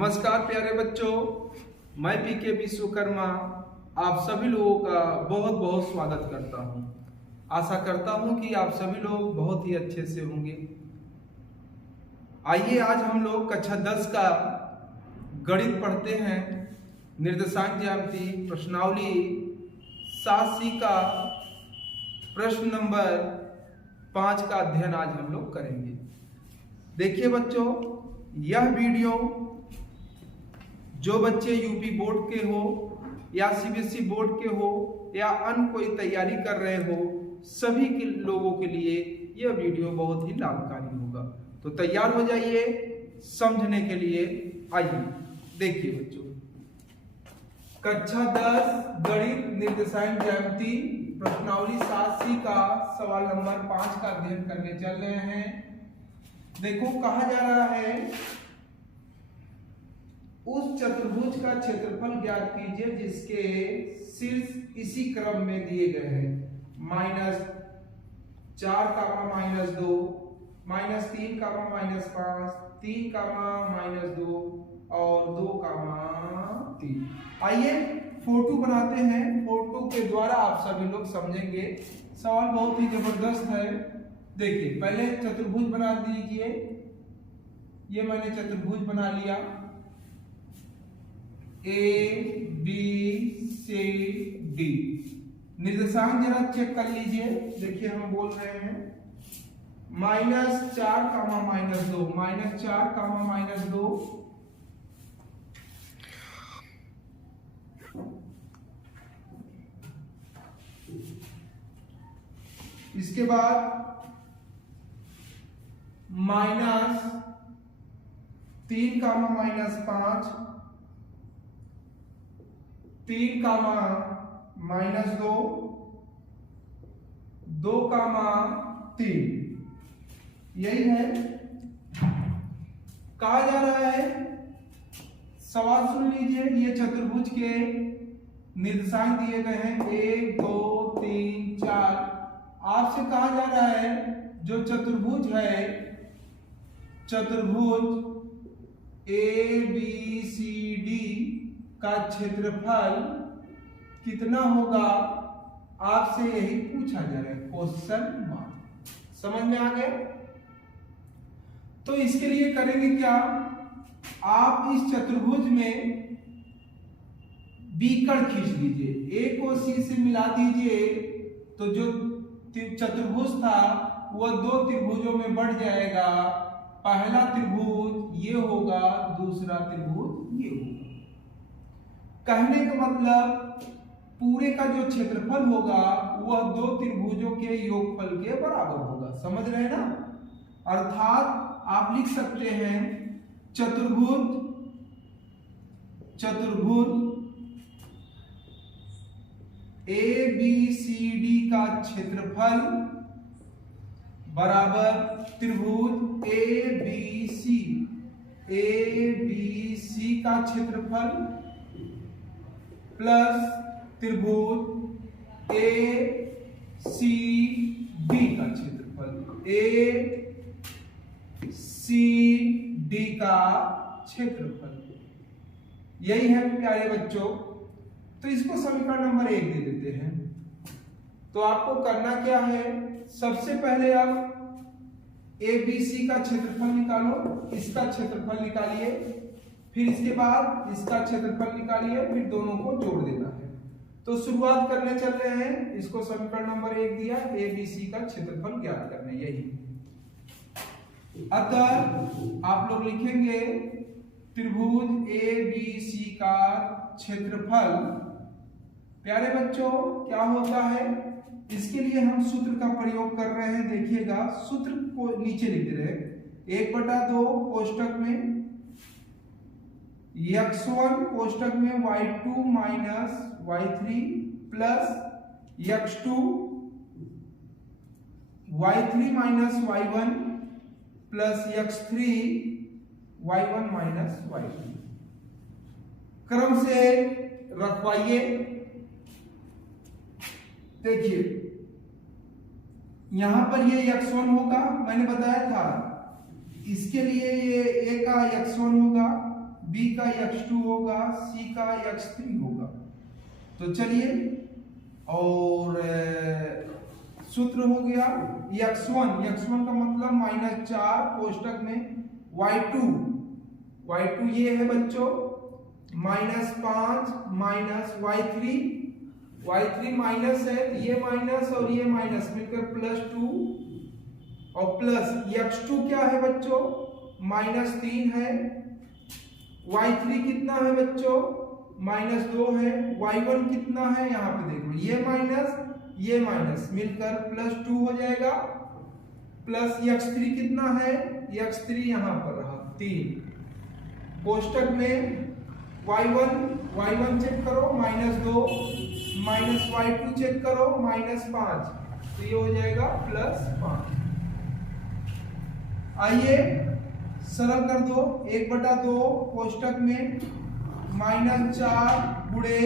नमस्कार प्यारे बच्चों, मैं पीके विश्वकर्मा आप सभी लोगों का बहुत बहुत स्वागत करता हूं। आशा करता हूं कि आप सभी लोग बहुत ही अच्छे से होंगे। आइए आज हम लोग कक्षा 10 का गणित पढ़ते हैं। निर्देशांक ज्यामिति प्रश्नावली 7C का प्रश्न नंबर 5 का अध्ययन आज हम लोग करेंगे। देखिए बच्चों, यह वीडियो जो बच्चे यूपी बोर्ड के हो या सीबीएसई बोर्ड के हो या अन्य कोई तैयारी कर रहे हो, सभी के लोगों के लिए यह वीडियो बहुत ही लाभकारी होगा। तो तैयार हो जाइए समझने के लिए। आइए देखिए बच्चों, कक्षा 10 गणित निर्देशांक ज्यामिति प्रश्नावली 7C का सवाल नंबर 5 का अध्ययन करने चल रहे हैं। देखो, कहा जा रहा है उस चतुर्भुज का क्षेत्रफल ज्ञात कीजिए जिसके शीर्ष इसी क्रम में दिए गए हैं। -4, -2, -3, -5, 3, -2 और 2, 3। आइए फोटो बनाते हैं। फोटो के द्वारा आप सभी लोग समझेंगे। सवाल बहुत ही जबरदस्त है। देखिए, पहले चतुर्भुज बना दीजिए। ये मैंने चतुर्भुज बना लिया। ABCD निर्देशांक जरा चेक कर लीजिए। देखिए, हम बोल रहे हैं -4, -2, -4, -2। इसके बाद -3, -5, 3, -2, 2, 3। यही है। कहा जा रहा है, सवाल सुन लीजिए। ये चतुर्भुज के निर्देशांक दिए गए हैं 1, 2, 3, 4। आपसे कहा जा रहा है जो चतुर्भुज है, चतुर्भुज ABCD का क्षेत्रफल कितना होगा, आपसे यही पूछा जा रहा है। Question mark. समझ में आ गए? तो इसके लिए करेंगे क्या, आप इस चतुर्भुज में बीकड़ खींच लीजिए। A को C से मिला दीजिए तो जो चतुर्भुज था वह 2 त्रिभुजों में बढ़ जाएगा। पहला त्रिभुज ये होगा, दूसरा त्रिभुज ये होगा। कहने का मतलब पूरे का जो क्षेत्रफल होगा वह 2 त्रिभुजों के योगफल के बराबर होगा। समझ रहे हैं ना? अर्थात आप लिख सकते हैं चतुर्भुज ABCD का क्षेत्रफल बराबर त्रिभुज ABC का क्षेत्रफल प्लस त्रिभुज ACD का क्षेत्रफल। ACD का क्षेत्रफल यही है प्यारे बच्चों। तो इसको समीकरण नंबर 1 दे देते हैं। तो आपको करना क्या है, सबसे पहले आप ABC का क्षेत्रफल निकालो, इसका क्षेत्रफल निकालिए, फिर इसके बाद इसका क्षेत्रफल निकालिए, फिर दोनों को जोड़ देना है। तो शुरुआत करने चल रहे हैं। इसको समीकरण नंबर 1 दिया, ABC का क्षेत्रफल ज्ञात करने। यही अतः आप लोग लिखेंगे त्रिभुज ABC का क्षेत्रफल। प्यारे बच्चों, क्या होता है, इसके लिए हम सूत्र का प्रयोग कर रहे हैं। देखिएगा, सूत्र को नीचे लिख रहे हैं। 1/2 कोष्टक में x1 कोष्टक में y2 minus y3 plus x2 y3 minus y1 plus x3 y1 minus y2। क्रम से रखवाइए। देखिए, यहां पर ये x1 होगा, मैंने बताया था। इसके लिए ये a का x1 होगा, B का x2 होगा, C का x3 होगा। तो चलिए, और सूत्र हो गया x1 का मतलब -4 कोष्टक में y2 ये है बच्चों -5 माइनस y3 माइनस है, ये माइनस और ये माइनस मिलकर +2 और प्लस x2 क्या है बच्चों -3 है, y3 कितना है बच्चों -2 है, y1 कितना है यहाँ पे देख लो, ये माइनस मिलकर +2 हो जाएगा, प्लस x3 कितना है, x3 यहाँ पर रहा 3, कोष्टक में y1 चेक करो -2 माइनस y2 चेक करो -5, तो ये हो जाएगा +5। आइए सरल कर दो, 1/2 कोष्टक में -4 गुणे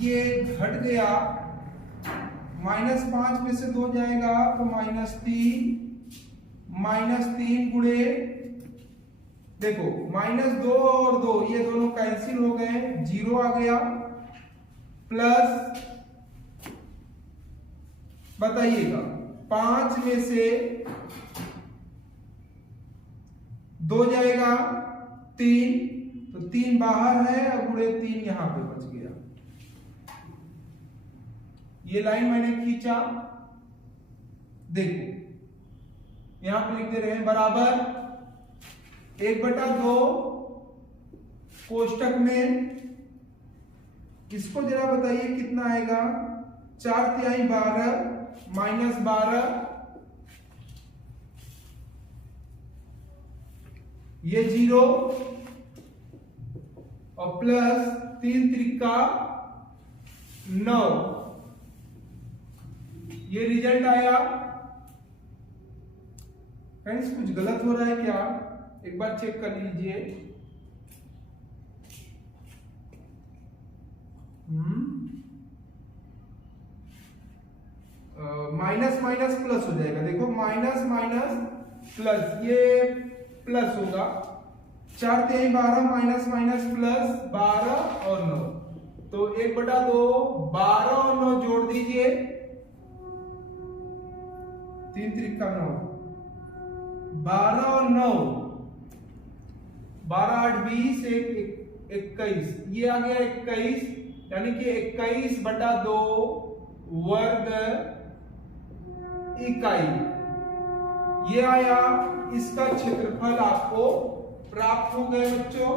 ये घट गया, -5 में से 2 जाएगा तो -3 गुणे देखो -2 और 2 ये दोनों कैंसिल हो गए, 0 आ गया, प्लस बताइएगा 5 में से 2 जाएगा 3, तो 3 बाहर है और गुणे 3 यहां पे बच गया। ये लाइन मैंने खींचा, देखो यहां पे लिख दे रहे हैं बराबर 1/2 कोष्टक में, इसको जरा बताइए कितना आएगा, 4/3 12 -12, ये 0 और प्लस 3 त्रिका 9, ये रिजल्ट आया। फ्रेंड्स कुछ गलत हो रहा है क्या, एक बार चेक कर लीजिए। माइनस माइनस प्लस हो जाएगा, देखो माइनस माइनस प्लस, ये प्लस होगा, 4/3 12 माइनस माइनस प्लस 12 और 9, तो 1/2 12 और 9 जोड़ दीजिए, 3 त्रिका 9, 12 और 9, 12 8 20 21, ये आ गया 21, यानी कि 21/2 वर्ग इकाई, ये आया, इसका क्षेत्रफल आपको प्राप्त हो गए बच्चों।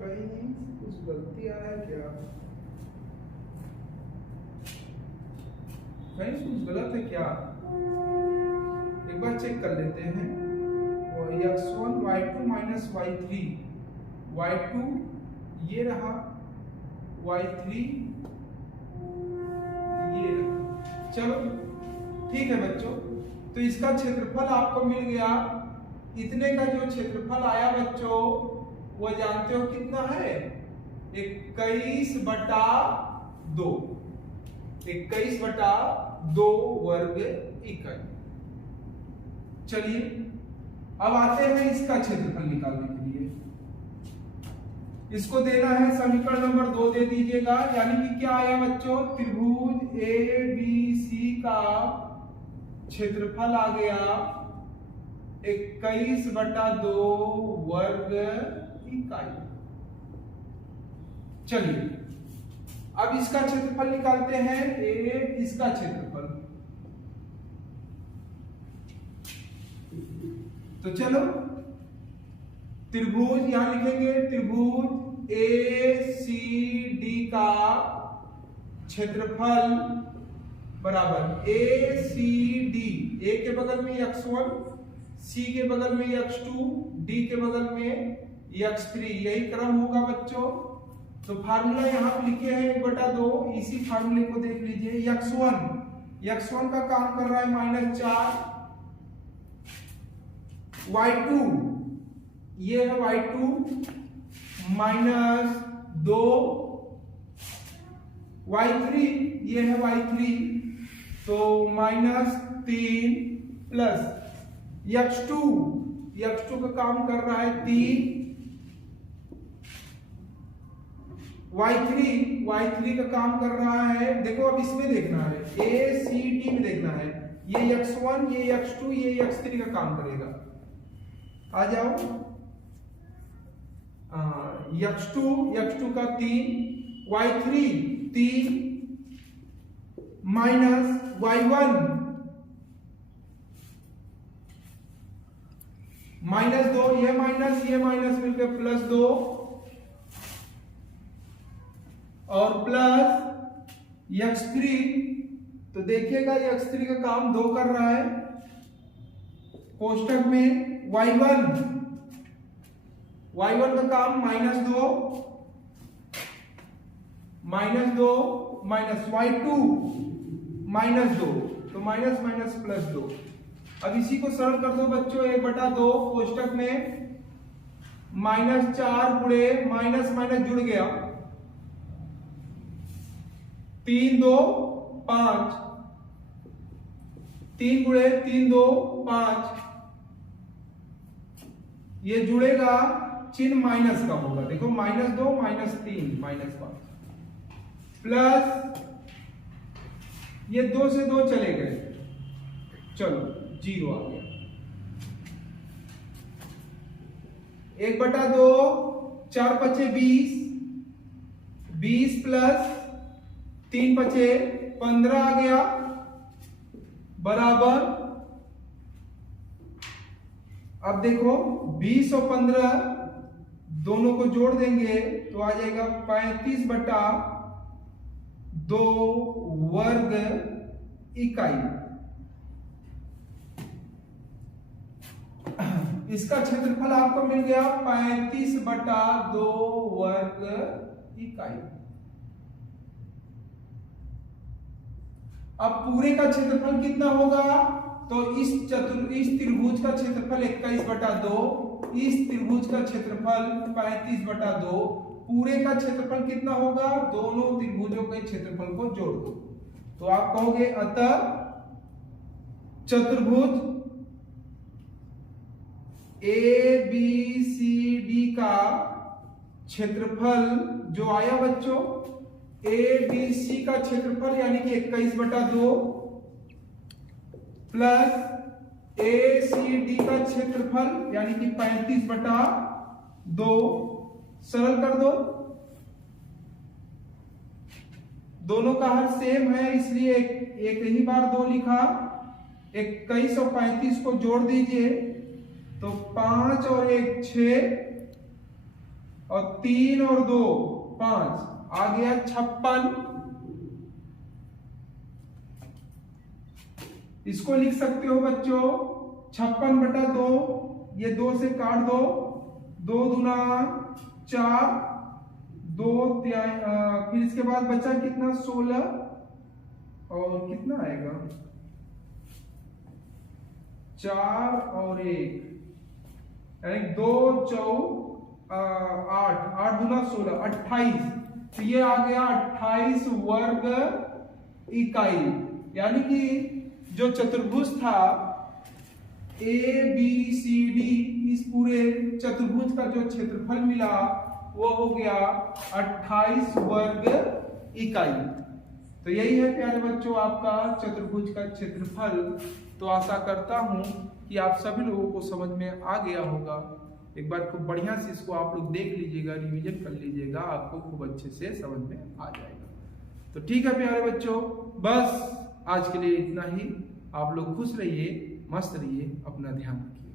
कहीं कुछ गलती आ रहा है क्या, कहीं कुछ गलत है क्या, एक बार चेक कर लेते हैं। x1 y2 minus y3, y2 ये रहा, y3 ये रहा, चलो ठीक है बच्चों, तो इसका क्षेत्रफल आपको मिल गया, इतने का जो क्षेत्रफल आया बच्चों वो जानते हो कितना है, 21/2, 21/2 वर्ग इकाई। चलिए अब आते हैं इसका क्षेत्रफल निकालने के लिए, इसको देना है समीकरण नंबर 2 दे दीजिएगा, यानी कि क्या आया बच्चों, त्रिभुज ABC का क्षेत्रफल आ गया 21/2 वर्ग इकाई। चलिए अब इसका क्षेत्रफल निकालते हैं, इसका क्षेत्रफल, तो चलो त्रिभुज यहां लिखेंगे, त्रिभुज ACD का क्षेत्रफल बराबर ACD, A के बगल में x1, C के बगल में x2, D के बगल में x3, यही क्रम होगा बच्चों। तो फार्मूला यहां पे लिखे हैं 1/2, इसी फार्मूले को देख लीजिए, x1 का काम कर रहा है -4, y2 ये है y2 -2, y3 ये है y3, तो -3 प्लस x2 का काम कर रहा है 3, y3 का काम कर रहा है, देखो अब इसमें देखना है, ACD में देखना है, ये x1 ये x2 ये x3 का काम करेगा। आ जाओ, x2 का 3, y3 3 माइनस y1 -2, ये माइनस मिलकर +2 और प्लस x3, तो देखिएगा x3 का काम 2 कर रहा है, कोष्टक में y1 का काम -2 माइनस y2 -2, तो माइनस +2। अब इसी को सरल कर दो बच्चों, 1/2 कोष्टक में -4 गुणे माइनस जुड़ गया, 3 2 5, 3 गुणे 3 2 5, ये जुड़ेगा, चिन्ह माइनस का होगा, देखो -2 -3 -5 प्लस ये 2 से 2 चले गए, चलो 0 आ गया, 1/2 4 5 20 प्लस 3 5 15 आ गया, बराबर, अब देखो 20 और 15 दोनों को जोड़ देंगे तो आ जाएगा 35/2 वर्ग इकाई। इसका क्षेत्रफल आपको मिल गया 35/2 वर्ग इकाई। अब पूरे का क्षेत्रफल कितना होगा, तो इस त्रिभुज का क्षेत्रफल 21/2, इस त्रिभुज का क्षेत्रफल 35/2, पूरे का क्षेत्रफल कितना होगा, दोनों त्रिभुजों के क्षेत्रफल को जोड़ दो, तो आप कहोगे अतः चतुर्भुज ABCD का क्षेत्रफल जो आया बच्चों, ABC का क्षेत्रफल यानी कि 21/2 प्लस ACD का क्षेत्रफल यानी कि 35/2, सरल कर दो, दोनों का हर सेम है इसलिए एक ही बार 2 लिखा, 21 और 35 को जोड़ दीजिए तो 5 और 1 6 और 3 और 2 5, आ गया 56। इसको लिख सकते हो बच्चों 56/2, ये 2 से काट दो, 2 दूना 4, 2 फिर इसके बाद बचा कितना 16 और कितना आएगा 4 और 1 यानी 2 4 8, 8 दूना 16 28, तो ये आ गया 28 वर्ग इकाई। यानी कि जो चतुर्भुज था ABCD, इस पूरे चतुर्भुज का जो क्षेत्रफल मिला वो हो गया 28 वर्ग इकाई। तो यही है प्यारे बच्चों आपका चतुर्भुज का क्षेत्रफल। तो आशा करता हूं कि आप सभी लोगों को समझ में आ गया होगा। एक बार खूब बढ़िया से इसको आप लोग देख लीजिएगा, रिवीजन कर लीजिएगा, आपको खूब अच्छे से समझ में आ जाएगा। तो ठीक है प्यारे बच्चों, बस आज के लिए इतना ही। आप लोग खुश रहिए, मस्त रहिए, अपना ध्यान रखिए।